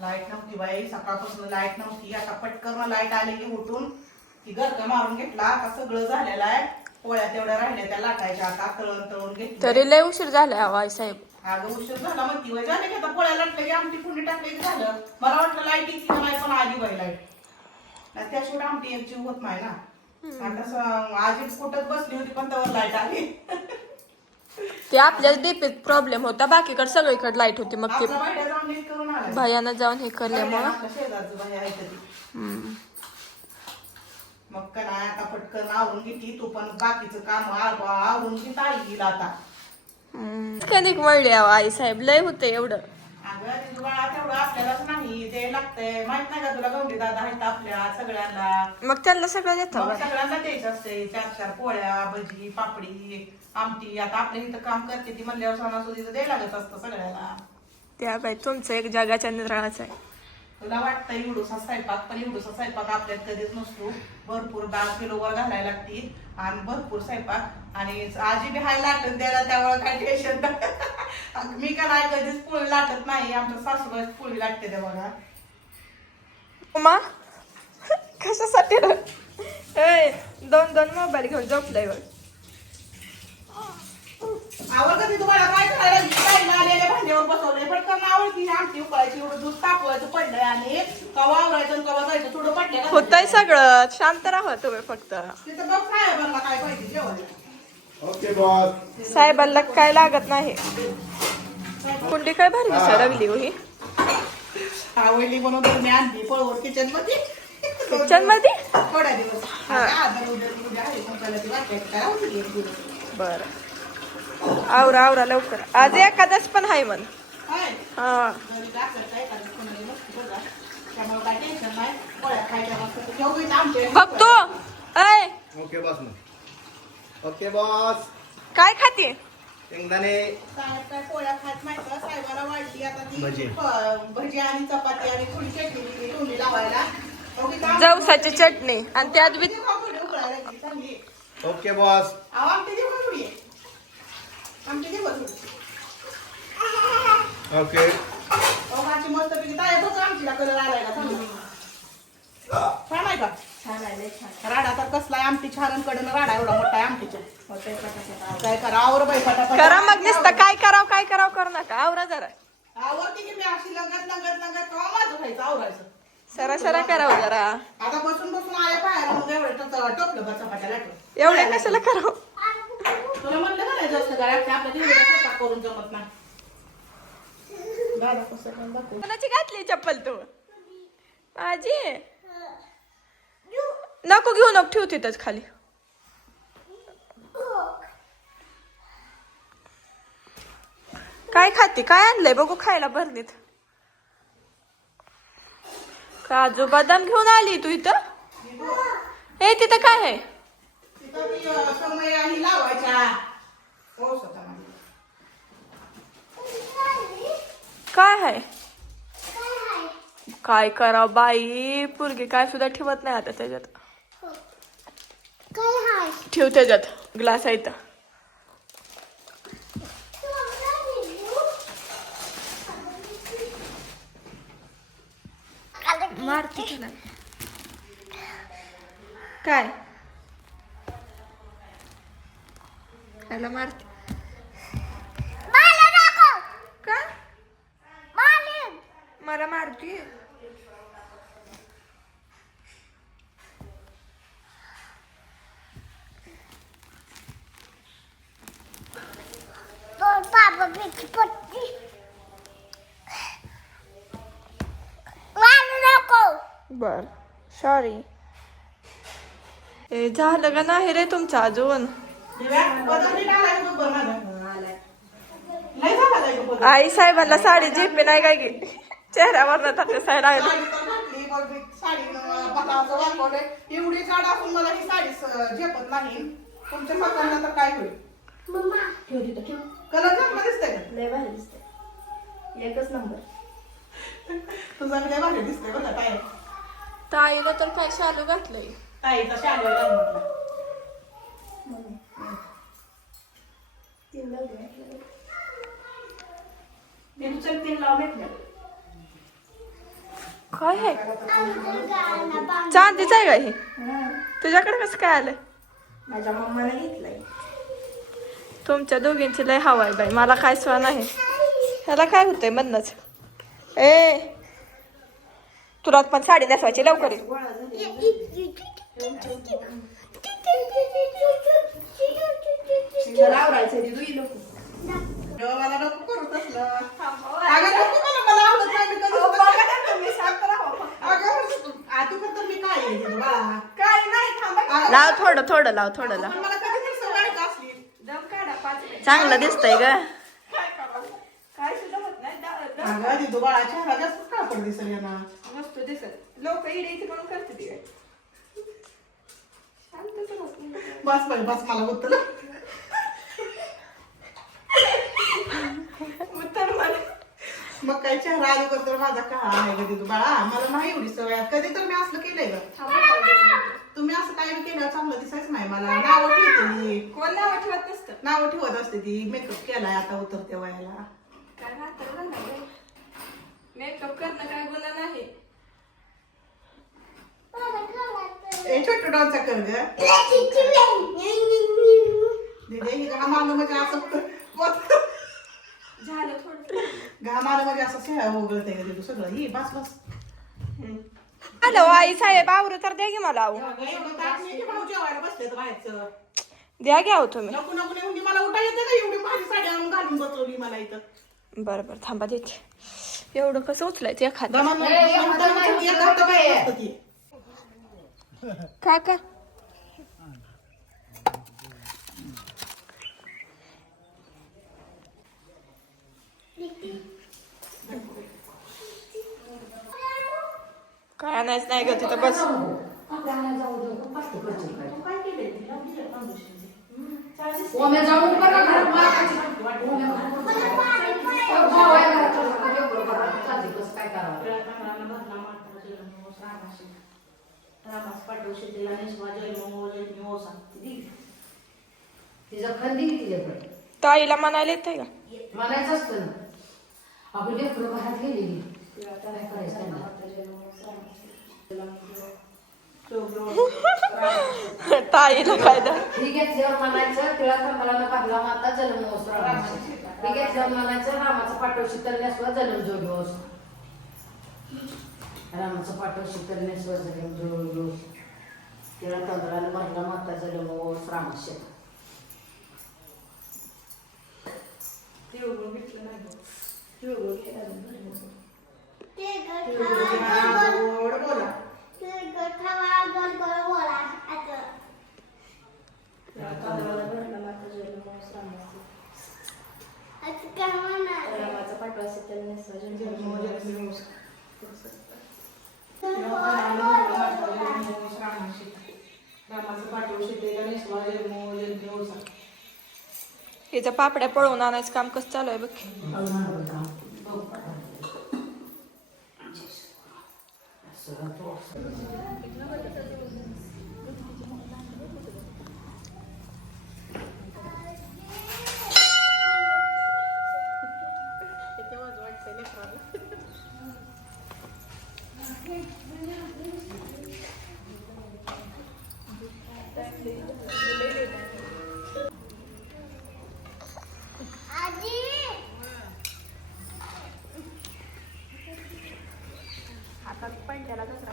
Light नव्हती बाई, सकाळपासून लाईट नव्हती. आता पटकन लाईट आली की उठून ती गरका मारून घेतला. आता सगळं झालेलं आहे. पोळ्या तेवढ्या राहिल्या त्या लाटायच्या, आता तळून तळून घेतली. तरी लय उशीर झालाय आई साहेब. अगं उशीर झाला म्हणती वय, झाले की आता पोळ्या लाटल्या की आमटी पुंडी टाकले की झालं. मला वाटलं लाईट येते का नाही, पण आली बाई लाईट. त्याशिवाय आमटी एक जीव होत नाही ना. आता आजी कुठंच बसली होती पण त्यावर लाईट आली. ते आपल्याच डीपीत प्रॉब्लेम होता, बाकीकडे सगळीकडे लाईट होती. मग ते आपला बाहेर जाऊन नीट करून आला. भयानं जाऊन हे करल्यामुळं आपल्या शेजारचं बाई आहे कधी. मग का नाही आता पटकन आवरून घेतली. तू पण बाकीचं काम आवरून घे. ताई गेला आता कणिक मळली आई साहेब, लय होते एवढं. अगं तिथं बाळा तेवढं आपल्यालाच नाही ते लागतंय. माहित नाही का तुला, गौंडी दादा आहेत आपल्या सगळ्यांना. मग त्यांना सगळं देतं मग सगळ्यांना द्यायचं असते. 4-4 पोळ्या, भजी, पापडी, आमटी. आता आपल्या इथं काम करते ती म्हणल्यावर सणासुदीचं द्यायला लागत असतं सगळ्याला. त्या बाई तुमचं एक जगाच्या निराळाच आहे. तुला वाटतं एवढूसा स्वयंपाक, पण एवढूसा स्वयंपाक आपल्यात कधीच नसतो. भरपूर 10 किलोवर घालायला लागती आणि भरपूर स्वयंपाक. आणि आजी बी हाय लाटत द्यायला, त्यामुळे काय टेन्शन नाही. मी का नाही कधीच पोळी लाटत नाही. आमच्या सासूबाई पोळी लाटते त्या बघा. मा कशासाठी दोन मोबाईल घेऊन झोपलाय बघ. आवड कधी तुम्हाला काय करायला आलेल्या भांड्यावर बसवलंय पटकन. आवडती आमची उकळायची, एवढं दूध तापवायचं पडलंय आणि कवा आवरायचं कवा जायचं थोडं पडलं होतंय सगळं. शांत राहा तुम्ही फक्त. तिथं बघ साहेबांना काय पाहिजे जेवायला. Okay boss. साहेबांना काय लागत नाही. कुंडी काय भारी दिसायला लागली हो ही. आवडली म्हणून तर मी आणली पळवट किचन मध्ये. किचन मध्ये थोड्या दिवस उद्या आहे तुमच्याला ती वाटायची काय आवडली एक दिवस. बर आवरा आवरा लवकर. आज एखादच पण आहे म्हण. हाय हा घरी जायचं काय करायचं कोणाला नसतं बघा. त्यामुळे काय टेन्शन नाही. पोळ्या खायच्या मस्त जेवढी आमचे बघतो. ऐ ओके बॉस ना. Okay boss. काय खाते? शेंगदाणे. साहेब काय पोळ्या खात नाही तर साहेबाला वाढली आता ती भजी. भजी आणि चपाती आणि थोडी चटणी दिली लोणी लावायला. जवसाची चटणी आणि त्यात बी उकळायला लागली चांगली. Okay boss. आमटी दे बघ थोडी. आमटी दे बघ थोडी. ओके. माझी मस्त पैकी ताई बघ आमटीला कलर आलाय का चांगला. छान आहे का? छान आहे छान. राडा तर कसलाय आमटी छान कडनं राडा एवढा मोठा आहे आमटीच्या. काय करा आवर बाई फटाफट. करा मग नुसतं काय करावं करू नका. आवरा जरा. आवरती की मी अशी लगत कवा माझं व्हायचं आवरायचं. सरा करावं जरा. आता बसून बसून आया पाहायला मग एवढं टोपलं बस चपात्या लाटून. एवढे कशाला करावं. तुला म्हटलं का नाही जास्त करा आपल्या दिवस स्वयंपाक करून जमत नाही. दादा कसं पण दाखव. कोणाची घातली चप्पल तू? माझी नको घेऊ नको, ठेव तिथंच खाली. काय खाते? काय आणलंय बघू खायला भरणीत. काजू बदाम घेऊन आली तू इथं? हे तिथं काय आहे? तिथं ती समय आणि लावायच्या. हो स्वतः माझी. काय आहे? काय करावं बाई, पोरगी काय सुद्धा ठेवत नाही आता त्याच्यात. ठेव त्याच्यात ग्लास आहे इथं. मारते का नाही? काय खायला मारते का? मला मारते. बर सॉरी. हे झालं का नाही रे तुमचं अजून? आई साहेबांना साडी झेपे नाही काय गे चेहऱ्यावर तात्या साहेब एवढी जाड असून मला ही साडी झेपत नाही. तुमच्या स्वतःला तर काय होईल. ठेव तिथं ठेव. कलर चांगला दिसतंय का? लय भारी दिसते. एकच नंबर. तुझा लय भारी दिसतंय बघा ताई. ताईला तर काय शालू घातलंय. ताईचा शालू घाल म्हटलं. तीन लावले. तीन लावले. काय आहे चांदीच आहे का हे तुझ्याकडे कसं काय आलं माझ्या मम्माने घेतलंय. तुमच्या दोघींची लय हवा आहे बाई मला काय सुद्धा नाही ह्याला काय होतंय मधनच ए तुला पण साडी नेसवायची लवकर ये. गोळा झाली. आवरायचं ते दुई लोक. मला नको करू तसलं. अगं नको मला आवडत नाही मी कधीच तू फक्त मी काय आहे तिथं बाळा. काय नाही थांबा. लाव थोडं लाव थोडं लाव पण मला कधीतरी सवय का असली. दम काढा 5 मिनिट. चांगलं दिसतंय ग काय करावं? काय सुद्धा होत नाही. अगं तिथं बाळा चेहरा जास्त कापड दिसेल ना. मस्त दिसत लोक इडे म्हणून करते ती काय शांतच राहत नाही. बस बाई बस मला होतं ना. तर मला मग काय चेहरा अगोदर तर माझा काळा आहे का तिथं बाळा मला नाही एवढी सवय आहे. कधी तर मी असलं केलंय का थांबा. तुम्ही असं काही केलं चांगलं दिसायचं नाही मला नावं ठेवते मी कोण नाव ठेवत नसतं. नावं ठेवत असते ती मेकअप केलाय आता उतरत्या वयाला काय म्हातारं झालं. मेकअप करणं काय गुन्हा नाही. ए छोटं डान्सचा कर ग दीदी ही घाम आलं म्हणजे असं झालं थोडं. घाम आलं म्हणजे असं सेळा वगळते का तिथं सगळं ही बस बस हॅलो आई साहेब आवरू तर द्या की मला आहो एवढं ताट नाही की भाऊ जेवायला बसले तर बाहेरचं द्या घ्या तुम्ही नको नको नाही म्हणजे मला उठा येते का एवढी माझी साडी आणून घालून बसवली मला इथं बरं थांबा देते एवढं कसं उचलायचं एखादं दमा एक हात बाहेर असतं ती. काका काय आणायचं नाही ग तिथं बस ओम्या जाऊन बघा घरात मारायची. ओम्या चालते कसं काय करावं. तिचं खंदी तिच्याकडे ताईला म्हणायला येतंय का म्हणायचं असतं ना आपण लेकरं घरात गेलेली काय करायचं त्यांना. ताईला काय द्या ही घेतल्यावर म्हणायचं तिला कमलानं पाहला माता जन्मोस रामाची. ही घेतल्यावर म्हणायचं रामाचं पाठव शीतल नेसवा जन्म जोडोस. रामाचं पाठव शीतल नेसवा जन्म जोडोस. तिला कमलानं पाहला माता जन्मोस रामाशी. गोड बोला हिचं पापड्या पळवून आणायचं काम कसं चालू आहे बघ हातात पण त्याला दसरा